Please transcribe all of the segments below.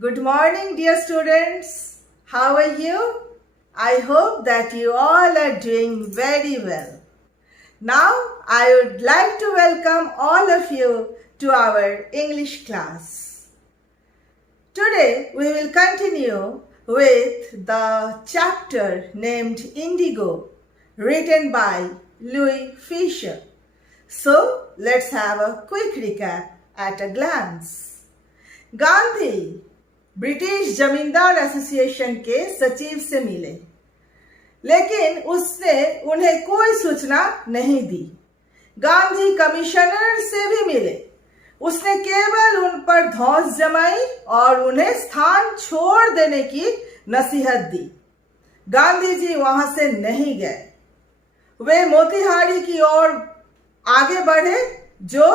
Good morning, dear students. How are you? I hope that you all are doing very well. Now, I would like to welcome all of you to our English class. Today, we will continue with the chapter named Indigo, written by Louis Fisher. So, let's have a quick recap at a glance. Gandhi British जमींदार association के सचिव से मिले, लेकिन उसने उन्हें कोई सूचना नहीं दी। गांधी कमिश्नर से भी मिले, उसने केवल उन पर धौंस जमाई और उन्हें स्थान छोड़ देने की नसीहत दी। गांधी जी वहां से नहीं गए। वे मोतिहारी की ओर आगे बढ़े, जो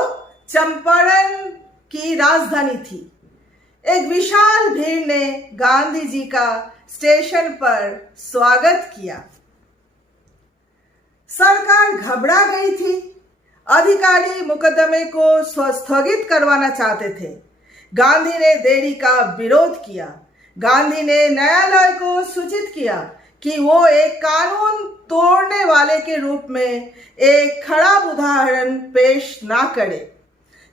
चंपारण की राजधानी थी। एक विशाल भीड़ ने गांधी जी का स्टेशन पर स्वागत किया। सरकार घबरा गई थी। अधिकारी मुकदमे को स्थगित करवाना चाहते थे। गांधी ने देरी का विरोध किया। गांधी ने न्यायालय को सूचित किया कि वो एक कानून तोड़ने वाले के रूप में एक खराब उदाहरण पेश ना करे।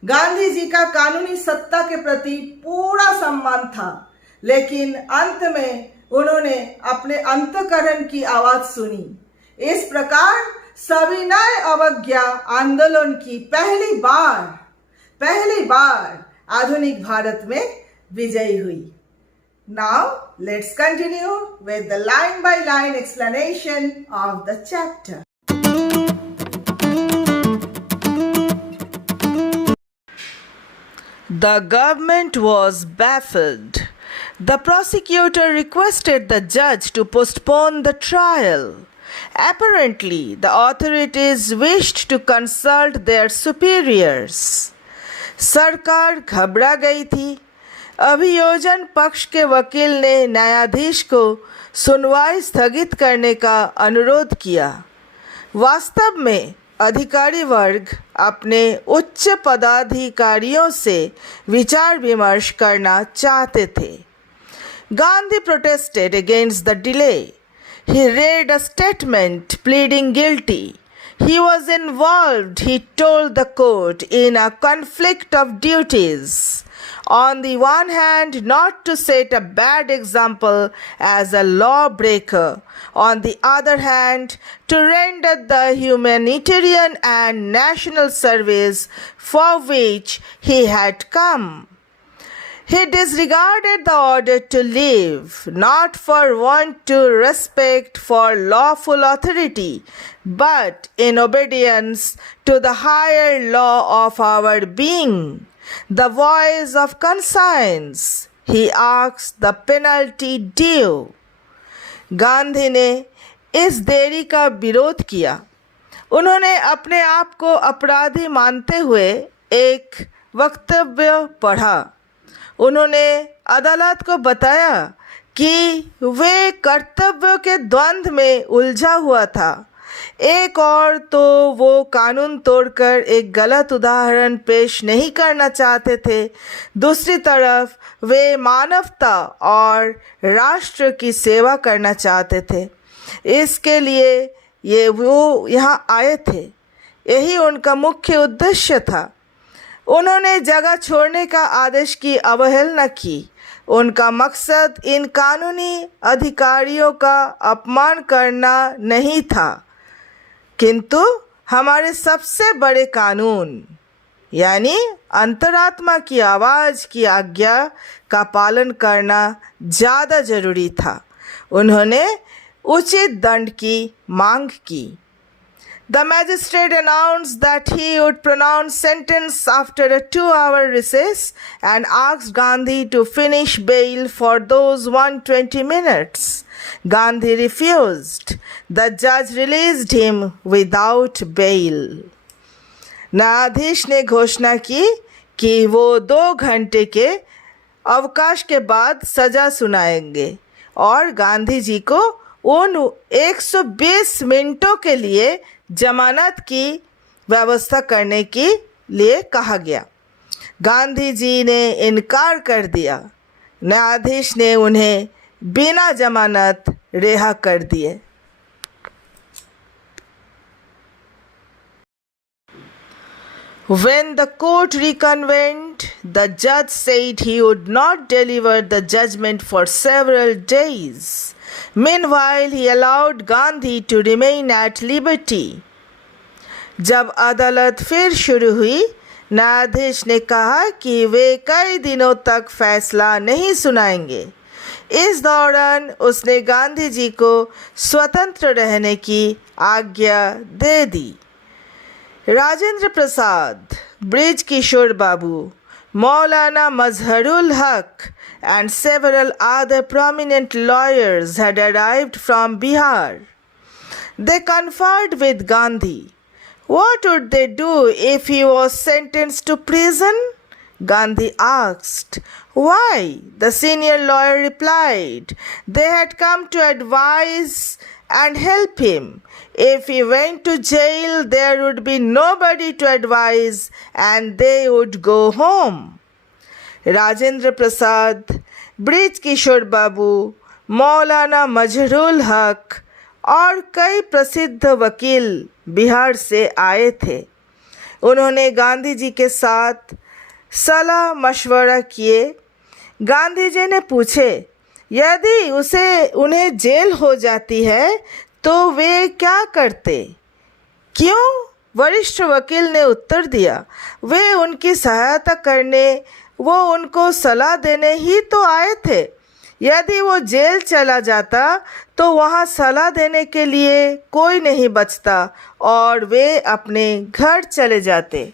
गांधी जी का कानूनी सत्ता के प्रति पूरा सम्मान था, लेकिन अंत में उन्होंने अपने अंतःकरण की आवाज सुनी। इस प्रकार सविनय अवज्ञा आंदोलन की पहली बार आधुनिक भारत में विजयी हुई। Now let's continue with the line by line explanation of the chapter. The government was baffled. The prosecutor requested the judge to postpone the trial. Apparently, the authorities wished to consult their superiors. सरकार घबरा गई थी। अभियोजन पक्ष के वकील ने न्यायाधीश को सुनवाई स्थगित करने का अनुरोध किया। वास्तव में अधिकारी वर्ग अपने उच्च पदाधिकारियों से विचार विमर्श करना चाहते थे। Gandhi protested against the delay. He read a statement pleading guilty. He was involved, he told the court, in a conflict of duties. On the one hand, not to set a bad example as a lawbreaker. On the other hand, to render the humanitarian and national service for which he had come. He disregarded the order to leave, not for want to respect for lawful authority, but in obedience to the higher law of our being, the voice of conscience. He asked the penalty due. Gandhi ने इस देरी का विरोध किया। उन्होंने अपने आप को अपराधी मानते हुए एक वक्तव्य पढ़ा। उन्होंने अदालत को बताया कि वे कर्तव्यों के द्वंद्व में उलझा हुआ था। एक और तो वो कानून तोड़कर एक गलत उदाहरण पेश नहीं करना चाहते थे, दूसरी तरफ वे मानवता और राष्ट्र की सेवा करना चाहते थे। इसके लिए वो यहाँ आए थे। यही उनका मुख्य उद्देश्य था। उन्होंने जगह छोड़ने का आदेश की अवहेलना की। उनका मकसद इन कानूनी अधिकारियों का अपमान करना नहीं था, किंतु हमारे सबसे बड़े कानून यानी अंतरात्मा की आवाज़ की आज्ञा का पालन करना ज़्यादा जरूरी था। उन्होंने उचित दंड की मांग की। The magistrate announced that he would pronounce sentence after a 2-hour recess and asked Gandhi to finish bail for those 120 minutes. Gandhi refused. The judge released him without bail. न्यायाधीश ने घोषणा की कि वो 2 घंटे के अवकाश के बाद सजा सुनाएंगे और गांधी जी को उन 120 मिनटों के लिए जमानत की व्यवस्था करने के लिए कहा गया। गांधी जी ने इनकार कर दिया। न्यायाधीश ने उन्हें बिना जमानत रिहा कर दिए। When the court reconvened, the judge said he would not deliver the judgment for several days. Meanwhile, he allowed Gandhi to remain at liberty. जब अदालत फिर शुरू हुई, न्यायाधीश ने कहा कि वे कई दिनों तक फैसला नहीं सुनाएंगे। इस दौरान उसने गांधी जी को स्वतंत्र रहने की आज्ञा दे दी। Rajendra Prasad, bridge Kishore Babu, Maulana Mazharul Haq and several other prominent lawyers had arrived from Bihar. They conferred with Gandhi. What would they do if he was sentenced to prison? Gandhi asked. Why? The senior lawyer replied. They had come to advise and help him. If he went to jail, there would be nobody to advise and they would go home. Rajendra Prasad, Brij Kishore Babu, Maulana Mazharul हक और कई प्रसिद्ध वकील बिहार से आए थे। उन्होंने गांधी जी के साथ सलाह मशवरा किए। गांधी जी ने पूछे, यदि उन्हें जेल हो जाती है तो वे क्या करते? क्यों? वरिष्ठ वकील ने उत्तर दिया, वे उनकी सहायता करने, वो उनको सलाह देने ही तो आए थे। यदि वो जेल चला जाता तो वहाँ सलाह देने के लिए कोई नहीं बचता और वे अपने घर चले जाते।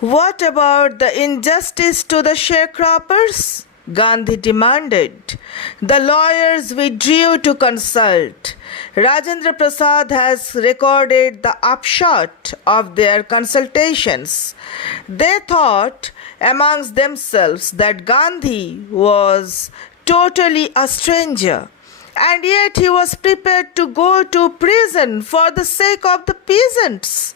What about the injustice to the sharecroppers? Gandhi demanded. The lawyers withdrew to consult. Rajendra Prasad has recorded the upshot of their consultations. They thought amongst themselves that Gandhi was totally a stranger, and yet he was prepared to go to prison for the sake of the peasants.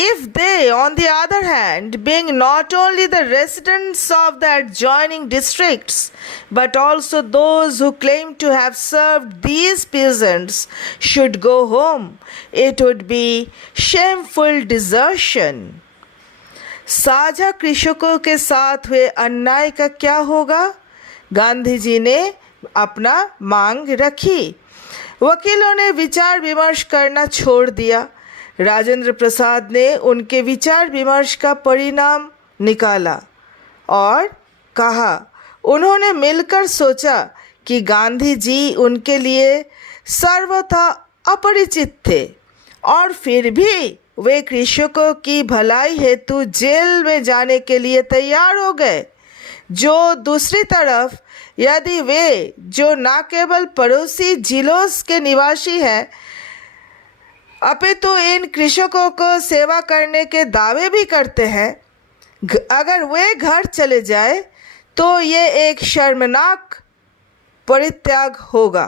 If they, on the other hand, being not only the residents of the adjoining districts, but also those who claim to have served these peasants, should go home, it would be shameful desertion. साझा कृषकों के साथ हुए अन्याय का क्या होगा? गांधी जी ने अपना मांग रखी। वकीलों ने विचार विमर्श करना छोड़ दिया। राजेंद्र प्रसाद ने उनके विचार विमर्श का परिणाम निकाला और कहा, उन्होंने मिलकर सोचा कि गांधी जी उनके लिए सर्वथा अपरिचित थे और फिर भी वे कृषकों की भलाई हेतु जेल में जाने के लिए तैयार हो गए। जो दूसरी तरफ, यदि वे जो न केवल पड़ोसी जिलों के निवासी हैं अपितु इन कृषकों को सेवा करने के दावे भी करते हैं, अगर वे घर चले जाए तो ये एक शर्मनाक परित्याग होगा।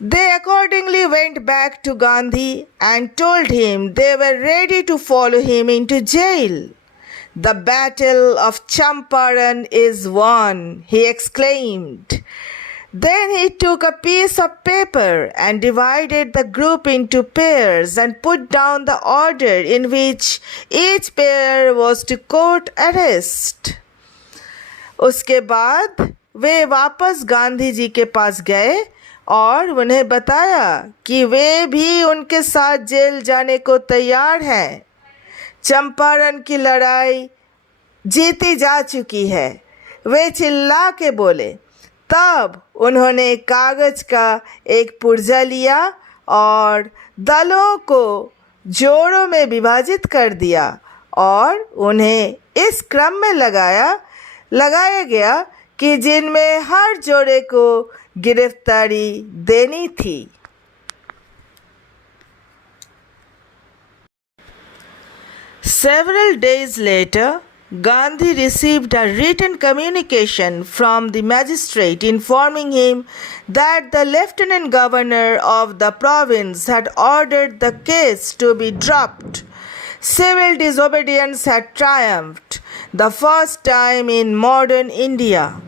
They accordingly went back to Gandhi and told him they were ready to follow him into jail. The battle of Champaran is won, he exclaimed. Then he took a piece of paper and divided the group into pairs and put down the order in which each pair was to court arrest. उसके बाद वे वापस गांधी जी के पास गए और उन्हें बताया कि वे भी उनके साथ जेल जाने को तैयार हैं। चंपारण की लड़ाई जीती जा चुकी है, वे चिल्ला के बोले। तब उन्होंने कागज का एक पुर्जा लिया और दलों को जोड़ों में विभाजित कर दिया और उन्हें इस क्रम में लगाया गया कि जिनमें हर जोड़े को गिरफ्तारी देनी थी। Several days later, Gandhi received a written communication from the magistrate informing him that the lieutenant governor of the province had ordered the case to be dropped. Civil disobedience had triumphed, the first time in modern India.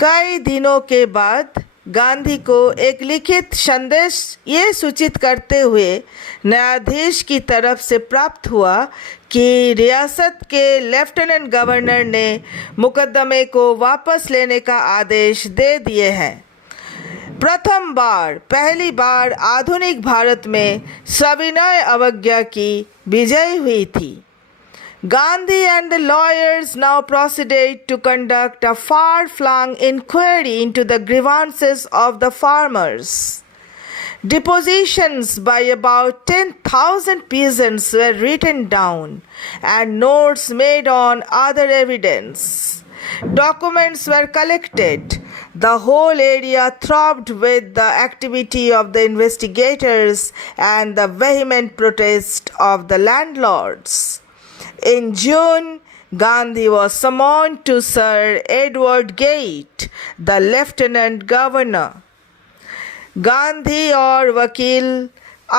कई दिनों के बाद गांधी को एक लिखित संदेश ये सूचित करते हुए न्यायाधीश की तरफ से प्राप्त हुआ कि रियासत के लेफ्टिनेंट गवर्नर ने मुकदमे को वापस लेने का आदेश दे दिए हैं। पहली बार आधुनिक भारत में सविनय अवज्ञा की विजय हुई थी। Gandhi and the lawyers now proceeded to conduct a far-flung inquiry into the grievances of the farmers. Depositions by about 10,000 peasants were written down and notes made on other evidence. Documents were collected. The whole area throbbed with the activity of the investigators and the vehement protest of the landlords. In June, Gandhi was summoned to Sir Edward Gate, the Lieutenant Governor. Gandhi और वकील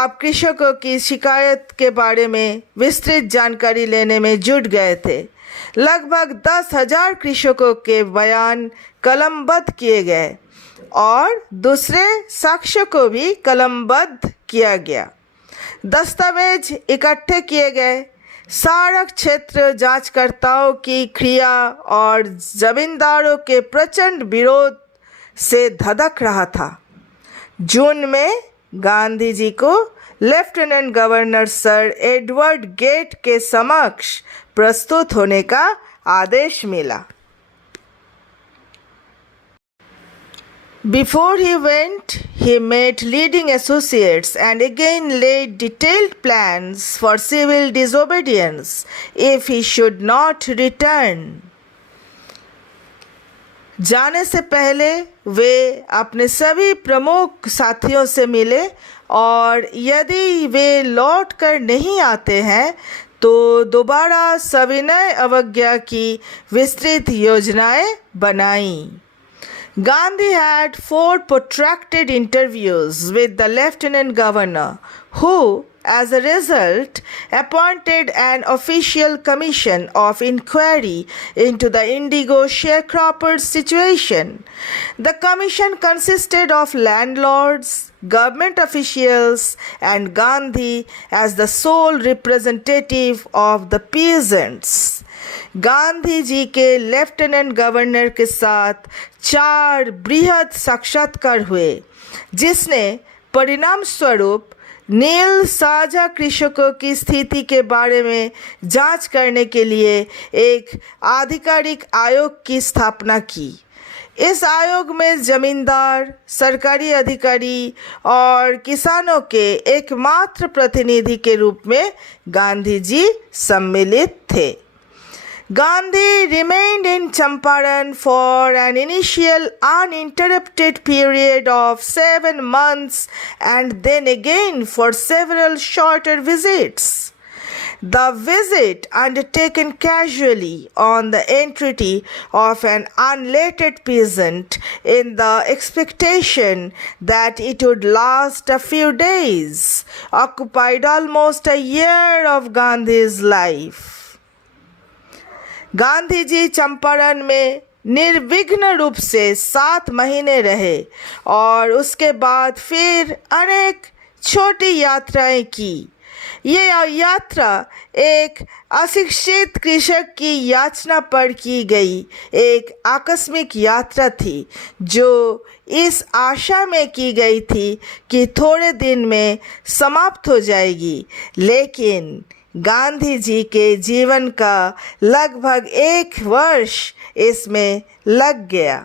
अब कृषकों की शिकायत के बारे में विस्तृत जानकारी लेने में जुट गए थे। लगभग 10,000 कृषकों के बयान कलमबद्ध किए गए और दूसरे साक्ष्यों को भी कलमबद्ध किया गया। दस्तावेज इकट्ठे किए गए। सारक क्षेत्र जांचकर्ताओं की क्रिया और जमींदारों के प्रचंड विरोध से धधक रहा था। जून में गांधी जी को lieutenant governor sir Edward Gait के समक्ष प्रस्तुत होने का आदेश मिला। Before he went, he met leading associates and again laid detailed plans for civil disobedience if he should not return. जाने से पहले वे अपने सभी प्रमुख साथियों से मिले और यदि वे लौट कर नहीं आते हैं तो दोबारा सविनय अवज्ञा की विस्तृत योजनाएं बनाई। Gandhi had 4 protracted interviews with the Lieutenant Governor, who, as a result, appointed an official commission of inquiry into the indigo sharecroppers' situation. The commission consisted of landlords, government officials, and Gandhi as the sole representative of the peasants. Gandhi ji के lieutenant governor के साथ 4 बृहद साक्षात्कार हुए, जिसने परिणाम स्वरूप नील साझा कृषकों की स्थिति के बारे में जांच करने के लिए एक आधिकारिक आयोग की स्थापना की। इस आयोग में जमींदार, सरकारी अधिकारी और किसानों के एकमात्र प्रतिनिधि के रूप में गांधी जी सम्मिलित थे। Gandhi remained in Champaran for an initial uninterrupted period of 7 months and then again for several shorter visits. The visit, undertaken casually on the entreaty of an unlettered peasant in the expectation that it would last a few days, occupied almost a year of Gandhi's life. Gandhi ji Champaran में निर्विघ्न रूप से 7 महीने रहे और उसके बाद फिर अनेक छोटी यात्राएं की। ये यात्रा एक अशिक्षित कृषक की याचना पर की गई एक आकस्मिक यात्रा थी, जो इस आशा में की गई थी कि थोड़े दिन में समाप्त हो जाएगी, लेकिन गांधी जी के जीवन का लगभग 1 वर्ष इसमें लग गया।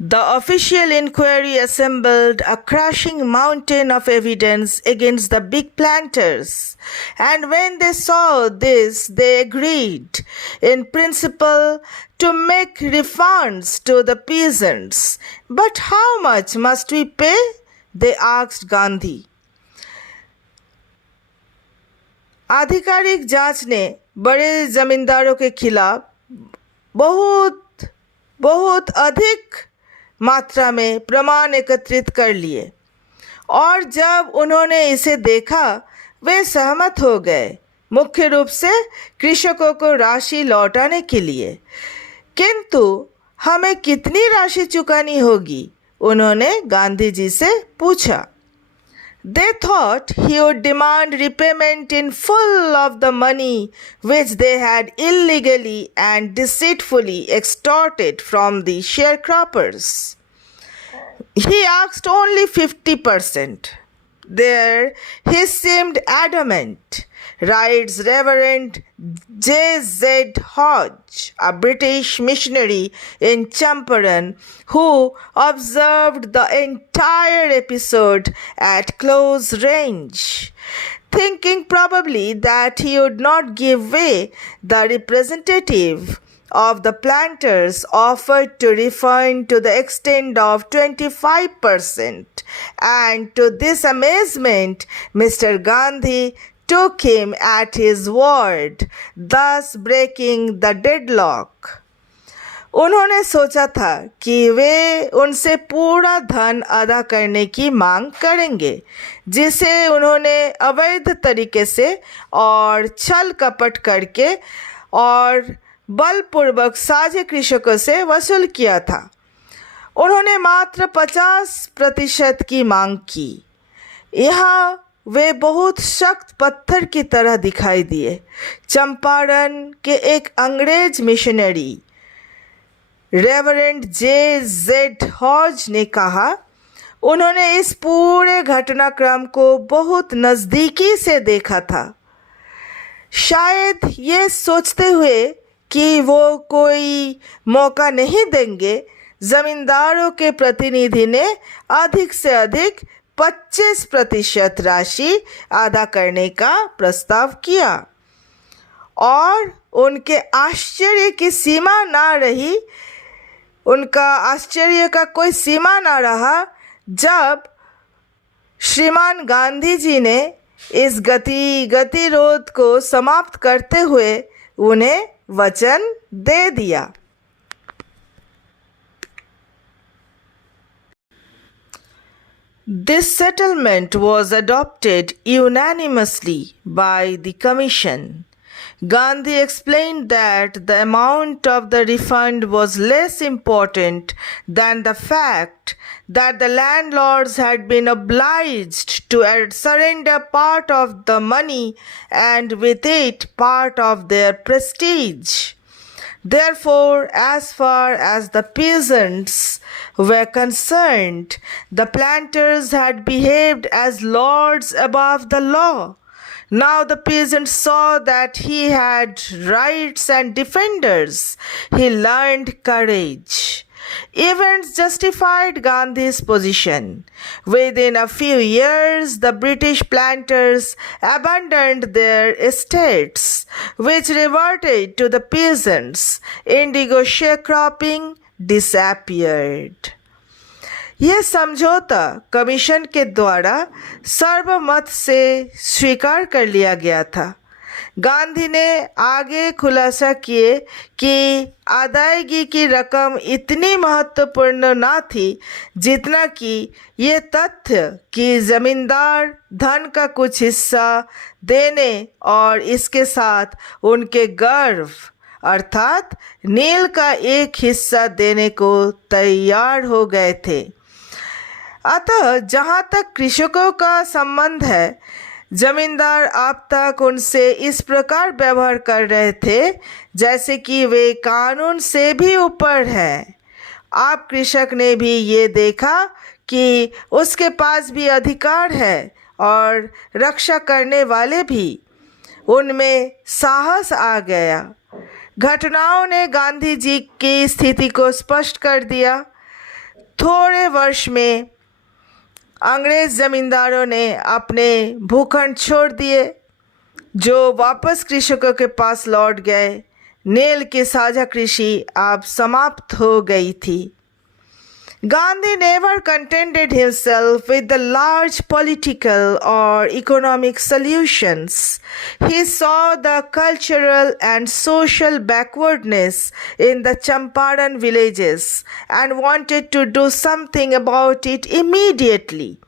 The official inquiry assembled a crushing mountain of evidence against the big planters, and when they saw this, they agreed, in principle, to make refunds to the peasants. But how much must we pay? They asked Gandhi. आधिकारिक जांच ने बड़े जमींदारों के खिलाफ बहुत अधिक मात्रा में प्रमाण एकत्रित कर लिए और जब उन्होंने इसे देखा वे सहमत हो गए, मुख्य रूप से कृषकों को राशि लौटाने के लिए। किंतु हमें कितनी राशि चुकानी होगी? उन्होंने गांधी जी से पूछा। They thought he would demand repayment in full of the money which they had illegally and deceitfully extorted from the sharecroppers. He asked only 50%. There he seemed adamant, writes Reverend J.Z. Hodge, a British missionary in Champaran, who observed the entire episode at close range. Thinking probably that he would not give way, the representative of the planters offered to refund to the extent of 25%, and to this amazement Mr. Gandhi took him at his word, thus breaking the deadlock. उन्होंने सोचा था कि वे उनसे पूरा धन अदा करने की मांग करेंगे, जिसे उन्होंने अवैध तरीके से और छल कपट करके और बलपूर्वक साझे कृषकों से वसूल किया था। उन्होंने मात्र 50% की मांग की। यहाँ वे बहुत सख्त पत्थर की तरह दिखाई दिए। चंपारण के एक अंग्रेज मिशनरी रेवरेंड J.Z. हॉज ने कहा, उन्होंने इस पूरे घटनाक्रम को बहुत नज़दीकी से देखा था, शायद ये सोचते हुए कि वो कोई मौका नहीं देंगे। जमींदारों के प्रतिनिधि ने अधिक से अधिक 25% राशि अदा करने का प्रस्ताव किया और उनके आश्चर्य की सीमा ना रही। उनका आश्चर्य का कोई सीमा ना रहा जब श्रीमान गांधी जी ने इस गतिरोध को समाप्त करते हुए उन्हें वचन दे दिया। This settlement was adopted unanimously by the Commission. Gandhi explained that the amount of the refund was less important than the fact that the landlords had been obliged to surrender part of the money and with it part of their prestige. Therefore, as far as the peasants were concerned, the planters had behaved as lords above the law. Now the peasant saw that he had rights and defenders. He learned courage. Events justified Gandhi's position. Within a few years, the British planters abandoned their estates, which reverted to the peasants. Indigo sharecropping disappeared. यह समझौता commission के द्वारा सर्वमत से स्वीकार कर लिया गया था। गांधी ने आगे खुलासा किए कि अदायगी की रकम इतनी महत्वपूर्ण न थी जितना कि ये तथ्य कि जमींदार धन का कुछ हिस्सा देने और इसके साथ उनके गर्व अर्थात नील का एक हिस्सा देने को तैयार हो गए थे। अतः जहाँ तक कृषकों का संबंध है, जमींदार अब तक उनसे इस प्रकार व्यवहार कर रहे थे जैसे कि वे कानून से भी ऊपर हैं। अब कृषक ने भी ये देखा कि उसके पास भी अधिकार है और रक्षा करने वाले भी। उनमें साहस आ गया। घटनाओं ने गांधी जी की स्थिति को स्पष्ट कर दिया। थोड़े वर्ष में अंग्रेज जमींदारों ने अपने भूखंड छोड़ दिए, जो वापस कृषकों के पास लौट गए। नील की साझा कृषि अब समाप्त हो गई थी। Gandhi never contented himself with the large political or economic solutions. He saw the cultural and social backwardness in the Champaran villages and wanted to do something about it immediately.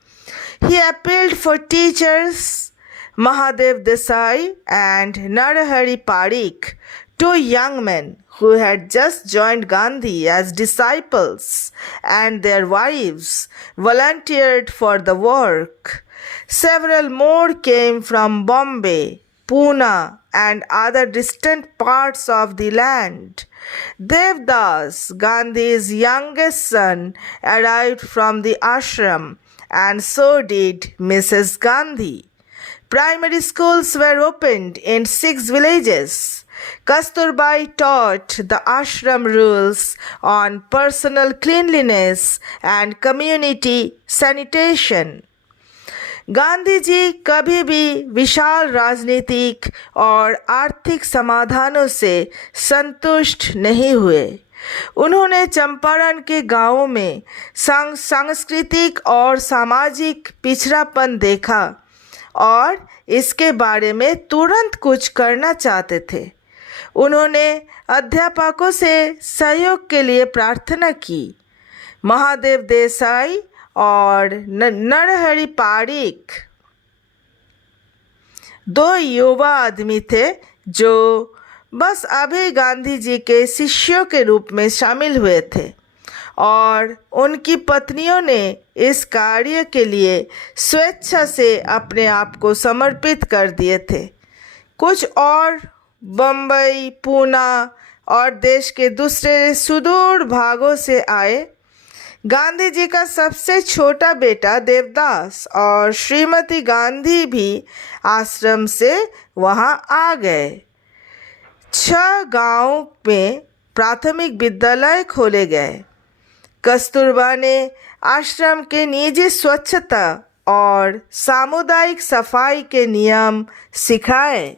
He appealed for teachers Mahadev Desai and Narahari Parikh, two young men who had just joined Gandhi as disciples, and their wives volunteered for the work. Several more came from Bombay, Pune, and other distant parts of the land. Devdas, Gandhi's youngest son, arrived from the ashram, and so did Mrs. Gandhi. Primary schools were opened in 6 villages. Kasturbai taught the ashram rules on personal cleanliness and community sanitation. Gandhi ji कभी भी विशाल राजनीतिक और आर्थिक समाधानों से संतुष्ट नहीं हुए। उन्होंने चंपारण के गांवों में सांस्कृतिक और सामाजिक पिछड़ापन देखा और इसके बारे में तुरंत कुछ करना चाहते थे। उन्होंने अध्यापकों से सहयोग के लिए प्रार्थना की। महादेव देसाई और नरहरि पारिक 2 युवा आदमी थे जो बस अभी गांधी जी के शिष्यों के रूप में शामिल हुए थे और उनकी पत्नियों ने इस कार्य के लिए स्वेच्छा से अपने आप को समर्पित कर दिए थे। कुछ और बम्बई, पूना और देश के दूसरे सुदूर भागों से आए। गांधी जी का सबसे छोटा बेटा देवदास और श्रीमती गांधी भी आश्रम से वहां आ गए। 6 गांव में प्राथमिक विद्यालय खोले गए। कस्तूरबा ने आश्रम के निजी स्वच्छता और सामुदायिक सफाई के नियम सिखाए।